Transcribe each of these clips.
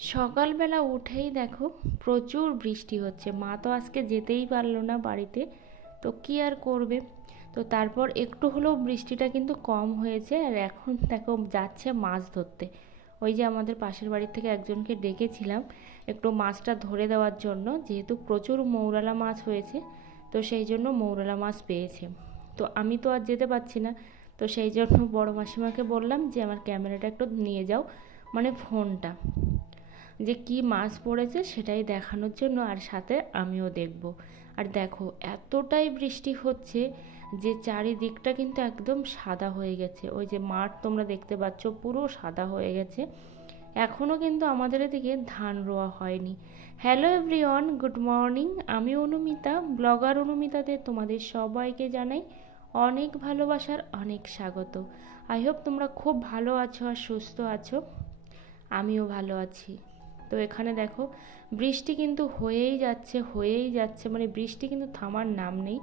সকালবেলা উঠেই দেখো প্রচুর বৃষ্টি হচ্ছে। মা তো আজকে যেতেই পারলো না বাড়িতে, তো কি আর করবে। তো তারপর একটু হলেও বৃষ্টিটা কিন্তু কম হয়েছে, আর এখন দেখো যাচ্ছে মাছ ধরতে। ওই যে আমাদের পাশের বাড়ির থেকে একজনকে ডেকেছিলাম একটু মাছটা ধরে দেওয়ার জন্য, যেহেতু প্রচুর মৌরালা মাছ হয়েছে, তো সেই জন্য মৌরালা মাছ পেয়েছে। তো আমি তো আর যেতে পারছি না, তো সেই জন্য বড় মাসিমাকে বললাম যে আমার ক্যামেরাটা একটু নিয়ে যাও, মানে ফোনটা, যে কি মাছ পড়েছে সেটাই দেখানোর জন্য, আর সাথে আমিও দেখব। আর দেখো এতটাই বৃষ্টি হচ্ছে যে চারিদিকটা কিন্তু একদম সাদা হয়ে গেছে। ওই যে মাঠ তোমরা দেখতে পাচ্ছ পুরো সাদা হয়ে গেছে। এখনও কিন্তু আমাদের এদিকে ধান রোয়া হয়নি। Hello everyone, good morning. আমি অনুমিতা, ব্লগার অনুমিতাতে তোমাদের সবাইকে জানাই অনেক ভালোবাসার অনেক স্বাগত। আই হোপ তোমরা খুব ভালো আছো আর সুস্থ আছো। আমিও ভালো আছি। তো এখানে দেখো বৃষ্টি কিন্তু হয়েই যাচ্ছে, মানে বৃষ্টি কিন্তু থামার নাম নেই।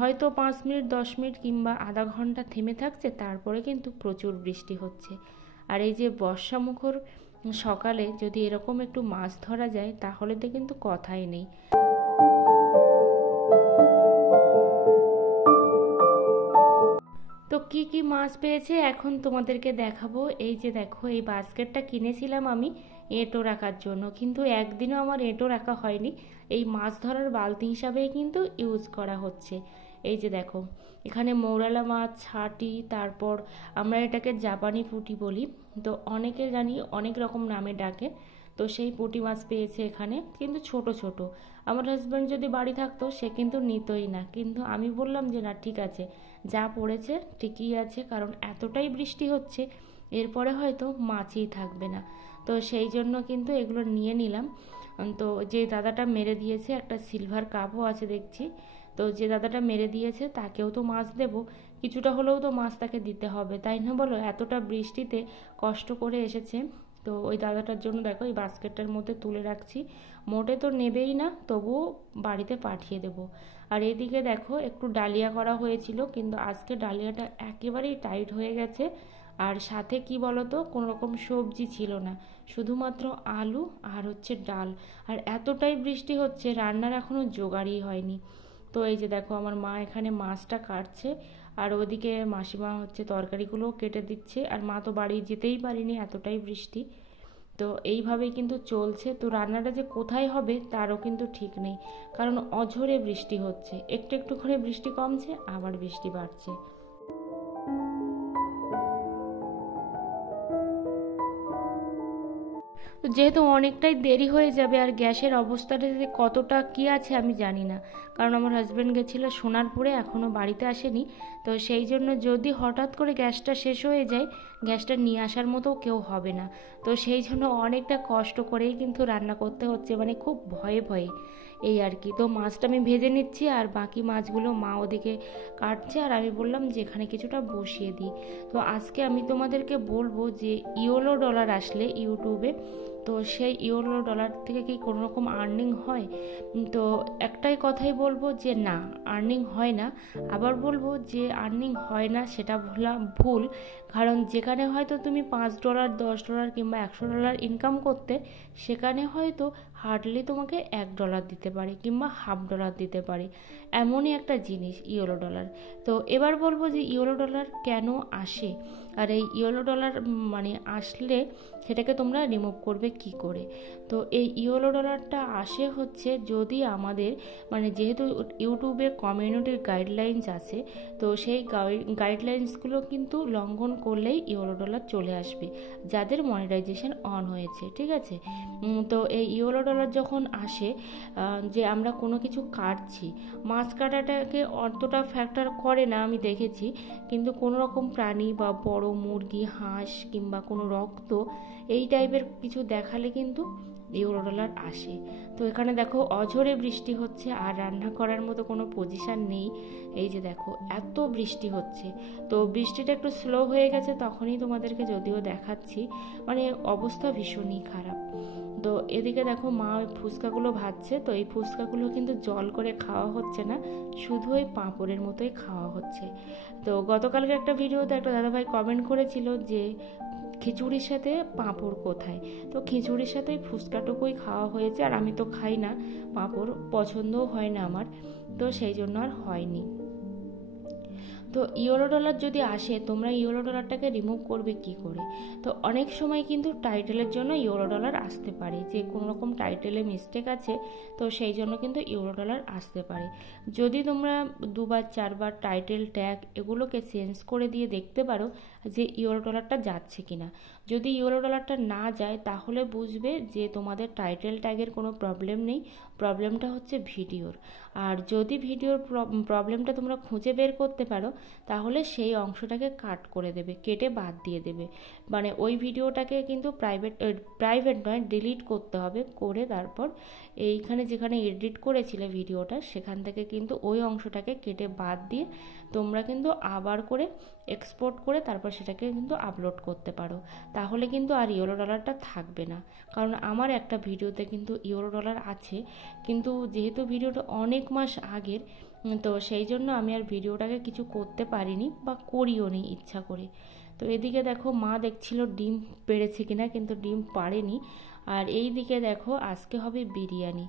হয়তো 5 মিনিট 10 মিনিট কিংবা আধা ঘন্টা থেমে থাকছে, তারপরে কিন্তু প্রচুর বৃষ্টি হচ্ছে। আর এই যে বর্ষামুখর সকালে যদি এরকম একটু মাছ ধরা যায় তাহলে তো কিন্তু কথাই নেই। তো কি কি মাছ পেয়েছে এখন তোমাদেরকে দেখাবো। এই যে দেখো, এই বাস্কেটটা কিনেছিলাম আমি এঁটো রাখার জন্য, কিন্তু একদিনও আমার এঁটো রাখা হয়নি। এই মাছ ধরার বালতি হিসাবেই কিন্তু ইউজ করা হচ্ছে। এই যে দেখো, এখানে মৌরালা মাছ, ছাটি, তারপর আমরা এটাকে জাপানি পুঁটি বলি, তো অনেকে জানি অনেক রকম নামে ডাকে। তো সেই পুঁটি মাছ পেয়েছে এখানে, কিন্তু ছোট ছোট। আমার হাজব্যান্ড যদি বাড়ি থাকতো সে কিন্তু নিতই না, কিন্তু আমি বললাম যে না, ঠিক আছে, যা পড়েছে ঠিকই আছে, কারণ এতটাই বৃষ্টি হচ্ছে এরপরে হয়তো মাছই থাকবে না। তো সেই জন্য কিন্তু এগুলো নিয়ে নিলাম। তো যে দাদাটা মেরে দিয়েছে, একটা সিলভার কাপও আছে দেখছি, তো যে দাদাটা মেরে দিয়েছে তাকেও তো মাছ দেব, কিছুটা হলেও তো মাছ তাকে দিতে হবে, তাই না বলো? এতটা বৃষ্টিতে কষ্ট করে এসেছে। তো ওই দাদাটার জন্য দেখো এই বাস্কেটটার মধ্যে তুলে রাখছি। মোটে তো নেবেই না, তবুও বাড়িতে পাঠিয়ে দেব। আর এদিকে দেখো একটু ডালিয়া করা হয়েছিল, কিন্তু আজকে ডালিয়াটা একেবারেই টাইট হয়ে গেছে। আর সাথে কি বলতো, কোনো রকম সবজি ছিল না, শুধুমাত্র আলু আর হচ্ছে ডাল। আর এতটাই বৃষ্টি হচ্ছে রান্নার এখনও জোগাড়ই হয়নি। তো এই যে দেখো আমার মা এখানে মাছটা কাটছে, আর ওদিকে মাসিমা হচ্ছে তরকারিগুলোও কেটে দিচ্ছে। আর মা তো বাড়ি যেতেই পারিনি, এতটাই বৃষ্টি। তো এইভাবেই কিন্তু চলছে। তো রান্নাটা যে কোথায় হবে তারও কিন্তু ঠিক নেই, কারণ অঝোরে বৃষ্টি হচ্ছে, একটু একটু করে বৃষ্টি কমছে আবার বৃষ্টি বাড়ছে। তো যেহেতু অনেকটাই দেরি হয়ে যাবে, আর গ্যাসের অবস্থাটা যে কতটা কী আছে আমি জানি না, কারণ আমার হাজব্যান্ড গেছিলো সোনারপুরে, এখনও বাড়িতে আসেনি। তো সেই জন্য যদি হঠাৎ করে গ্যাসটা শেষ হয়ে যায়, গ্যাসটা নিয়ে আসার মতো কেউ হবে না। তো সেই জন্য অনেকটা কষ্ট করেই কিন্তু রান্না করতে হচ্ছে, মানে খুব ভয়ে ভয়ে, এই আর কি। তো মাছটা আমি ভেজে নিচ্ছি, আর বাকি মাছগুলো মা ওদিকে কাটছে, আর আমি বললাম যে এখানে কিছুটা বসিয়ে দিই। তো আজকে আমি তোমাদেরকে বলবো যে ইওলো ডলার আসলে ইউটিউবে, তো সেই ইওলো ডলার থেকে কি কোনো রকম আর্নিং হয়? তো একটাই কথাই বলবো যে না, আর্নিং হয় না। আবার বলবো যে আর্নিং হয় না সেটা ভুল, কারণ যেখানে হয়তো তুমি $5 $10 কিংবা $100 ইনকাম করতে, সেখানে হয়তো হার্ডলি তোমাকে $1 দিতে পারে কিংবা $1/2 দিতে পারে। এমনই একটা জিনিস ইওলো ডলার। তো এবার বলবো যে ইওলো ডলার কেন আসে, আর এই ইওলো ডলার মানে আসলে সেটাকে তোমরা রিমুভ করবে কি করে। তো এই ইওলো ডলারটা আসে হচ্ছে যদি আমাদের, মানে যেহেতু ইউটিউবে কমিউনিটির গাইডলাইন্স আছে, তো সেই গাইডলাইন্সগুলো কিন্তু লঙ্ঘন করলেই ইওলো ডলার চলে আসবে, যাদের মনিটাইজেশন অন হয়েছে, ঠিক আছে। তো এই ইওলো ডলার যখন আসে, যে আমরা কোনো কিছু কাটছি, মাছ কাটাটাকে অতটা ফ্যাক্টর করে না আমি দেখেছি, কিন্তু কোনো রকম প্রাণী বা বড় মুরগি, হাঁস কিংবা কোনো রক্ত, এই টাইপের কিছু দেখালে কিন্তু ইউরো ডলার আসে। তো এখানে দেখো অঝোরে বৃষ্টি হচ্ছে, আর রান্না করার মতো কোনো পজিশান নেই। এই যে দেখো এত বৃষ্টি হচ্ছে, তো বৃষ্টিটা একটু স্লো হয়ে গেছে তখনই তোমাদেরকে যদিও দেখাচ্ছি, মানে অবস্থা ভীষণই খারাপ। তো এদিকে দেখো মা ওই ফুচকাগুলো ভাজছে, তো এই ফুচকাগুলো কিন্তু জল করে খাওয়া হচ্ছে না, শুধু ওই পাঁপড়ের মতোই খাওয়া হচ্ছে। তো গতকালকে একটা ভিডিওতে একটা দাদাভাই কমেন্ট করেছিল যে খিচুড়ির সাথে পাঁপড় কোথায়, তো খিচুড়ির সাথে ফুচকাটুকুই খাওয়া হয়েছে, আর আমি তো খাই না পাঁপড়, পছন্দও হয় না আমার, তো সেই জন্য আর হয়নি। তো ইউরো ডলার যদি আসে, তোমরা ইউরো ডলারটাকে রিমুভ করবে কি করে? তো অনেক সময় কিন্তু টাইটেলের জন্য ইউরো ডলার আসতে পারে, যে কোনো রকম টাইটেলে মিস্টেক আছে, তো সেই জন্য কিন্তু ইউরো ডলার আসতে পারে। যদি তোমরা 2বার 4বার টাইটেল ট্যাগ এগুলোকে চেঞ্জ করে দিয়ে দেখতে পারো যে ইউরো ডলারটা যাচ্ছে কিনা। যদি ইউরো ডলারটা না যায় তাহলে বুঝবে যে তোমাদের টাইটেল ট্যাগের কোনো প্রবলেম নেই, প্রবলেমটা হচ্ছে ভিডিওর। আর যদি ভিডিওর প্রবলেমটা তোমরা খুঁজে বের করতে পারো, তাহলে সেই অংশটাকে কাট করে দেবে, কেটে বাদ দিয়ে দেবে। মানে ওই ভিডিওটাকে কিন্তু প্রাইভেট নয়, ডিলিট করতে হবে, করে তারপর এইখানে যেখানে এডিট করেছিলে ভিডিওটা, সেখান থেকে কিন্তু ওই অংশটাকে কেটে বাদ দিয়ে তোমরা কিন্তু আবার করে এক্সপোর্ট করে তারপর সেটাকে কিন্তু আপলোড করতে পারো। তাহলে কিন্তু আর ইউরো ডলারটা থাকবে না। কারণ আমার একটা ভিডিওতে কিন্তু ইউরো ডলার আছে, কিন্তু যেহেতু ভিডিওটা অনেক মাস আগের, তো সেই জন্য আমি আর ভিডিওটাকে কিছু করতে পারিনি বা করিও নি ইচ্ছা করে। তো এদিকে দেখো মা দেখছিল ডিম পেড়েছে কিনা, কিন্তু ডিম পাড়েনি। আর এই দিকে দেখো আজকে হবে বিরিয়ানি,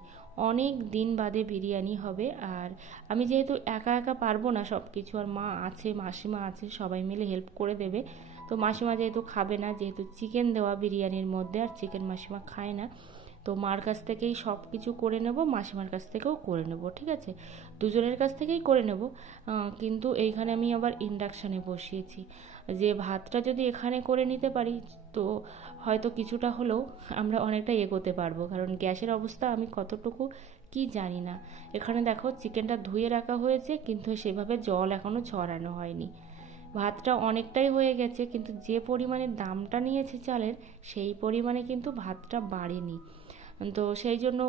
অনেক দিন বাদে বিরিয়ানি হবে। আর আমি যেহেতু একা একা পারবো না সব কিছু, আর মা আছে, মাসিমা আছে, সবাই মিলে হেল্প করে দেবে। তো মাসিমা যেহেতু খাবে না, যেহেতু চিকেন দেওয়া বিরিয়ানির মধ্যে, আর চিকেন মাসিমা খায় না, তো মার কাছ থেকেই সব কিছু করে নেব, মাসিমার কাছ থেকেও করে নেব, ঠিক আছে, দুজনের কাছ থেকেই করে নেব। কিন্তু এইখানে আমি আবার ইন্ডাকশানে বসিয়েছি, যে ভাতটা যদি এখানে করে নিতে পারি তো হয়তো কিছুটা হলেও আমরা অনেকটা এগোতে পারবো, কারণ গ্যাসের অবস্থা আমি কতটুকু কি জানি না। এখানে দেখো চিকেনটা ধুয়ে রাখা হয়েছে, কিন্তু সেভাবে জল এখনও ছড়ানো হয়নি। ভাতটা অনেকটাই হয়ে গেছে, কিন্তু যে পরিমাণে দামটা নিয়েছে চালের, সেই পরিমাণে কিন্তু ভাতটা বাড়েনি। তো সেই জন্য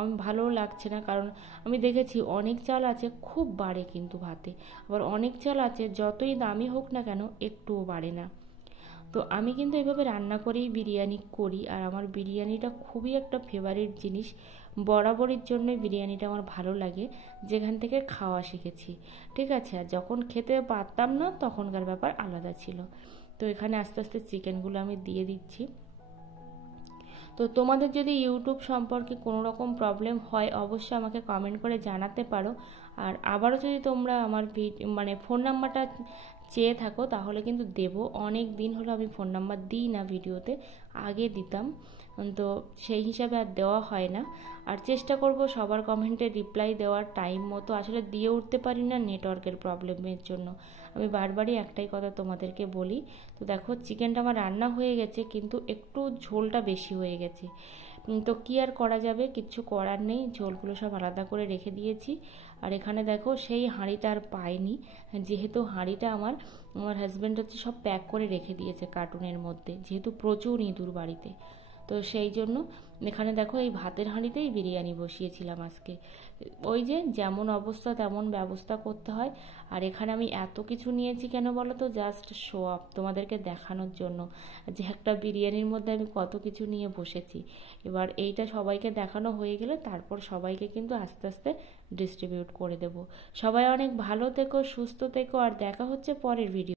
আমি ভালোও লাগছে না, কারণ আমি দেখেছি অনেক চাল আছে খুব বাড়ে কিন্তু ভাতে, আবার অনেক চাল আছে যতই দামি হোক না কেন একটুও বাড়ে না। তো আমি কিন্তু এভাবে রান্না করেই বিরিয়ানি করি, আর আমার বিরিয়ানিটা খুবই একটা ফেভারিট জিনিস, বরাবরের জন্যই বিরিয়ানিটা আমার ভালো লাগে, যেখান থেকে খাওয়া শিখেছি, ঠিক আছে। আর যখন খেতে পারতাম না তখনকার ব্যাপার আলাদা ছিল। তো এখানে আস্তে আস্তে চিকেনগুলো আমি দিয়ে দিচ্ছি। তো তোমাদের যদি ইউটিউব সম্পর্কে কোনো রকম প্রবলেম হয় অবশ্যই আমাকে কমেন্ট করে জানাতে পারো। আর আবারও যদি তোমরা আমার মানে ফোন নাম্বারটা চেয়ে থাকো তাহলে কিন্তু দেবো, অনেক দিন হলো আমি ফোন নাম্বার দিই না ভিডিওতে, আগে দিতাম, তো সেই হিসাবে আর দেওয়া হয় না। আর চেষ্টা করব সবার কমেন্টে রিপ্লাই দেওয়ার টাইম মতো, আসলে দিয়ে উঠতে পারি না নেটওয়ার্কের প্রবলেমের জন্য। আমি বারবারই একটাই কথা তোমাদেরকে বলি। তো দেখো চিকেনটা আমার রান্না হয়ে গেছে, কিন্তু একটু ঝোলটা বেশি হয়ে গেছে, তো কী আর করা যাবে, কিচ্ছু করার নেই, ঝোলগুলো সব আলাদা করে রেখে দিয়েছি। আর এখানে দেখো সেই হাঁড়িটা আর পাইনি, যেহেতু হাঁড়িটা আমার আমার হাজব্যান্ড হচ্ছে সব প্যাক করে রেখে দিয়েছে কার্টুনের মধ্যে, যেহেতু প্রচুর ইঁদুর বাড়িতে, তো সেই জন্য এখানে দেখো এই ভাতের হাঁড়িতেই বিরিয়ানি বসিয়েছিলাম আজকে। ওই যে যেমন অবস্থা তেমন ব্যবস্থা করতে হয়। আর এখানে আমি এত কিছু নিয়েছি কেন বলো তো, জাস্ট শো আপ, তোমাদেরকে দেখানোর জন্য যে একটা বিরিয়ানির মধ্যে আমি কত কিছু নিয়ে বসেছি। এবার এইটা সবাইকে দেখানো হয়ে গেলে তারপর সবাইকে কিন্তু আস্তে আস্তে ডিস্ট্রিবিউট করে দেব। সবাই অনেক ভালো থেকো, সুস্থ থেকো, আর দেখা হচ্ছে পরের ভিডিও।